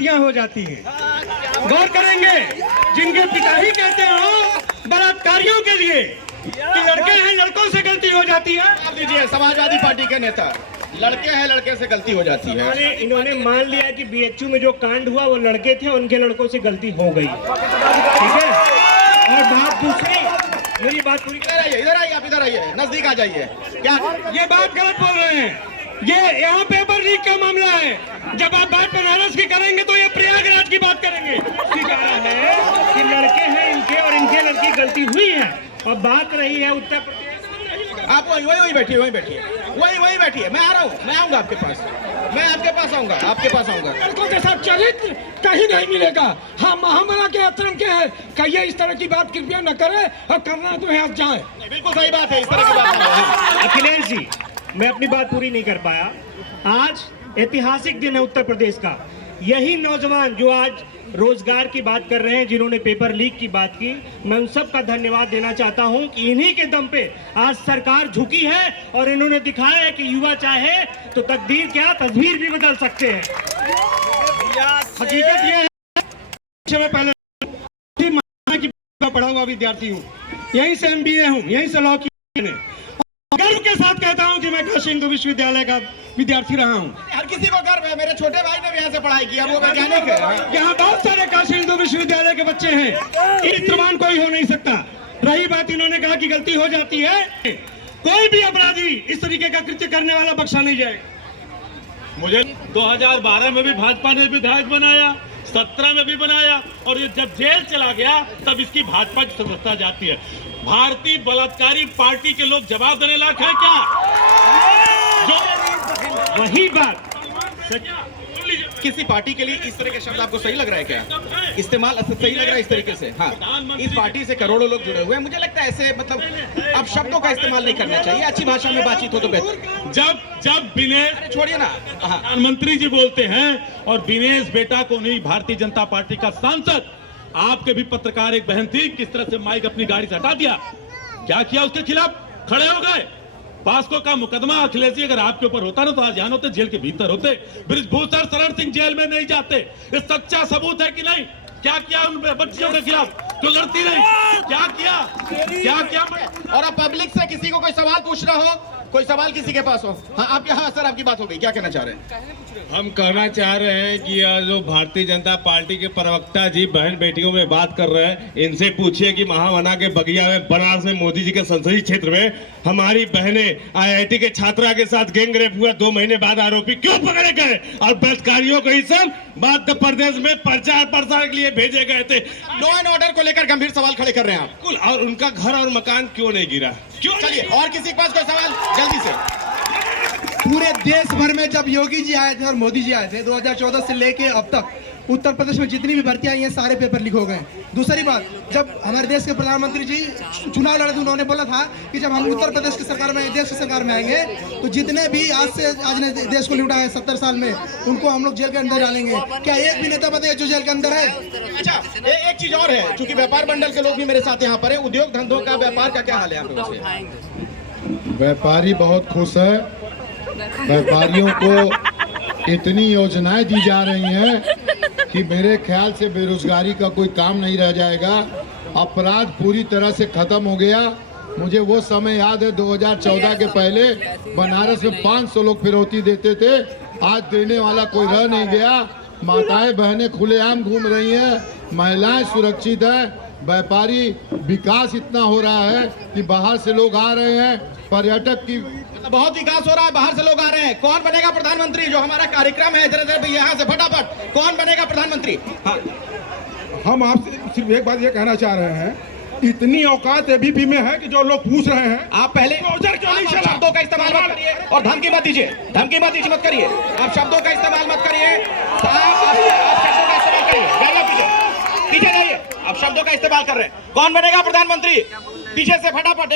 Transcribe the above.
गलतियां हो जाती हैं। गौर करेंगे, जिनके पिता ही कहते हो बलात्कारियों के लिए कि लड़के हैं लड़कों से गलती हो जाती है। आप दीजिए, समाजवादी पार्टी के नेता, लड़के हैं लड़के से गलती हो जाती है। इन्होंने मान लिया कि बीएचयू में जो कांड हुआ वो लड़के थे, उनके लड़कों से गलती हो गई, ठीक है। और बात दूसरी, मेरी बात पूरी, इधर आइए, आप इधर आइए, नजदीक आ जाइए। क्या ये बात गलत बोल रहे हैं? ये यहाँ पेपर लीक का मामला है। जब आप बात बनारस की करेंगे तो ये प्रयागराज की बात करेंगे। इसकी कारण है कि लड़के हैं इनके और इनके लड़की गलती हुई है। और बात रही है उत्तर प्रदेश, आप वही बैठिए, वही बैठिए, मैं आ रहा हूँ, मैं आऊंगा आपके पास, मैं आपके पास आऊंगा, आपके पास आऊंगा। लड़कों के साथ चरित्र कहीं नहीं मिलेगा। हम महामना के आश्रम के हैं, कहिए इस तरह की बात कृपया न करें, और करना तो यहाँ जाए। बिल्कुल सही बात है, इस तरह की बात। अखिलेश जी, मैं अपनी बात पूरी नहीं कर पाया। आज ऐतिहासिक दिन है उत्तर प्रदेश का। यही नौजवान जो आज रोजगार की बात कर रहे हैं, जिन्होंने पेपर लीक की बात की, मैं उन सब का धन्यवाद देना चाहता हूं कि इन्हीं के दम पे आज सरकार झुकी है और इन्होंने दिखाया है कि युवा चाहे तो तकदीर क्या तस्वीर भी बदल सकते हैं। हकीकत ये है, मैं पहले पढ़ा हुआ विद्यार्थी हूँ, यहीं से MBA हूँ, यहीं से लॉ की, गर्व के साथ कहता हूं कि मैं काशी हिंदू विश्वविद्यालय का विद्यार्थी रहा हूं। हर किसी को गर्व है, मेरे छोटे भाई ने भी यहाँ से पढ़ाई किया, वो वैज्ञानिक है। यहाँ बहुत सारे काशी हिंदू विश्वविद्यालय के बच्चे हैं, इत्रमान कोई हो नहीं सकता। रही बात, इन्होंने कहा कि गलती हो जाती है, कोई भी अपराधी इस तरीके का कृत्य करने वाला बख्शा नहीं जाएगा। मुझे 2012 में भी भाजपा ने विधायक बनाया, 17 में भी बनाया, और ये जब जेल चला गया तब इसकी भाजपा की सदस्यता जाती है। भारतीय बलात्कारी पार्टी के लोग जवाब देने लायक है क्या? जो वही बात, किसी पार्टी के लिए इस तरह के शब्द आपको सही लग रहा है क्या? इस्तेमाल सही लग रहा है इस तरीके से? हाँ, इस पार्टी से करोड़ों लोग जुड़े हुए हैं, मुझे लगता है ऐसे मतलब अब शब्दों का इस्तेमाल नहीं करना चाहिए, अच्छी भाषा में बातचीत हो तो बेहतर। जब दिनेश, छोड़िए ना, प्रधानमंत्री जी बोलते हैं और दिनेश बेटा को नहीं, भारतीय जनता पार्टी का सांसद, आपके भी पत्रकार एक बहन थी, किस तरह से माइक अपनी गाड़ी से हटा दिया, क्या किया उसके खिलाफ, खड़े हो गए। पास्को का मुकदमा अखिलेश जी अगर आपके ऊपर होता ना तो आज यहाँ होते, जेल के भीतर होते। बृजभूषण शरण सिंह जेल में नहीं जाते। ये सच्चा सबूत है कि नहीं? क्या किया उन बच्चियों के खिलाफ जो लड़ती नहीं? क्या किया? और अब पब्लिक से किसी को कोई सवाल पूछना हो, कोई सवाल किसी के पास हो? हाँ, आप यहाँ सर, आपकी बात हो गई, क्या कहना चाह रहे हैं? हम कहना चाह रहे हैं कि यह जो भारतीय जनता पार्टी के प्रवक्ता जी बहन बेटियों में बात कर रहे हैं, इनसे पूछिए कि महामना के बगिया में, बनारस में, मोदी जी के संसदीय क्षेत्र में हमारी बहनें IIT के छात्रा के साथ गैंग रेप हुआ, 2 महीने बाद आरोपी क्यों पकड़े गए? और बलात्कारियों को ही सब मध्य प्रदेश में प्रचार प्रसार के लिए भेजे गए थे। लॉ एंड ऑर्डर को लेकर गंभीर सवाल खड़े कर रहे हैं आप। और उनका घर और मकान क्यों नहीं गिरा? क्यों? चलिए, और किसी के पास कोई सवाल जल्दी से। पूरे देश भर में जब योगी जी आए थे और मोदी जी आए थे, 2014 से लेके अब तक उत्तर प्रदेश में जितनी भी भर्तियां आई हैं सारे पेपर लीक हो गए। दूसरी बात, जब हमारे देश के प्रधानमंत्री जी चुनाव लड़े थे, उन्होंने बोला था कि जब हम उत्तर प्रदेश की सरकार में, देश की सरकार में आएंगे तो जितने भी आज ने देश को लूटा है 70 साल में, उनको हम लोग जेल के अंदर डालेंगे। क्या एक भी नेता बताइए जो जेल के अंदर है? अच्छा, एक चीज और है, चूंकि व्यापार मंडल के लोग भी मेरे साथ यहाँ पर है, उद्योग धंधों का, व्यापार का क्या हाल है यहाँ पे? व्यापारी बहुत खुश है। व्यापारियों को इतनी योजनाएं दी जा रही हैं कि मेरे ख्याल से बेरोजगारी का कोई काम नहीं रह जाएगा। अपराध पूरी तरह से खत्म हो गया। मुझे वो समय याद है 2014 के पहले बनारस में 500 लोग फिरौती देते थे, आज देने वाला कोई रह नहीं गया। माताएं बहनें खुलेआम घूम रही हैं, महिलाएं सुरक्षित हैं, व्यापारी विकास इतना हो रहा है कि बाहर से लोग आ रहे हैं, पर्यटक की बहुत विकास हो रहा है, बाहर से लोग आ रहे हैं। कौन बनेगा प्रधानमंत्री? जो हमारा कार्यक्रम है, जरा जरा यहाँ से फटाफट, कौन बनेगा प्रधानमंत्री? हाँ, हम आपसे सिर्फ एक बात ये कहना चाह रहे हैं, इतनी औकात एबीपी में है कि जो लोग पूछ रहे हैं, आप पहले शब्दों का इस्तेमाल मत करिए और धमकी मत दीजिए, मत करिए। आप शब्दों का इस्तेमाल मत करिए, आप शब्दों का इस्तेमाल करिए, पीछे जाइए। आप शब्दों का इस्तेमाल कर रहे हैं। कौन बनेगा प्रधानमंत्री? पीछे से फटाफट।